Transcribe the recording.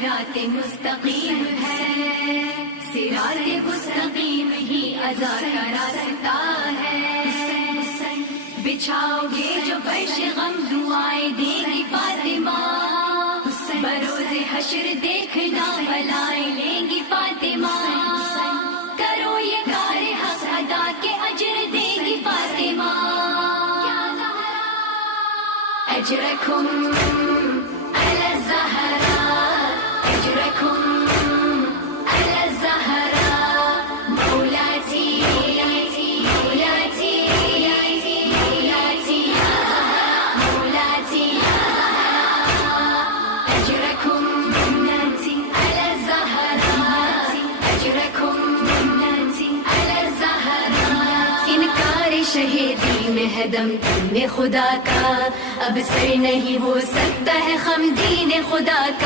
صراط مستقیم ہے، صراط مستقیم ہی عزا کا راستہ ہے۔ بچھاؤ گے جو فرش غم دعائیں دے گی فاطمہ، بروز حشر دیکھنا بلائیں لیں گی فاطمہ۔ کرو یہ کار حق ادا کے اجر دے گی فاطمہ۔ اجرکم علی الزہراء، اجرکم علی الزہراء، مولاتی مولاتی مولاتی مولاتی اجرکم علی الزہراء، اجرکم علی الزہراء۔ انکار شہیدی میں ہے دم دین خدا کا، اب سر نہیں ہو سکتا ہے خم دین خدا کا۔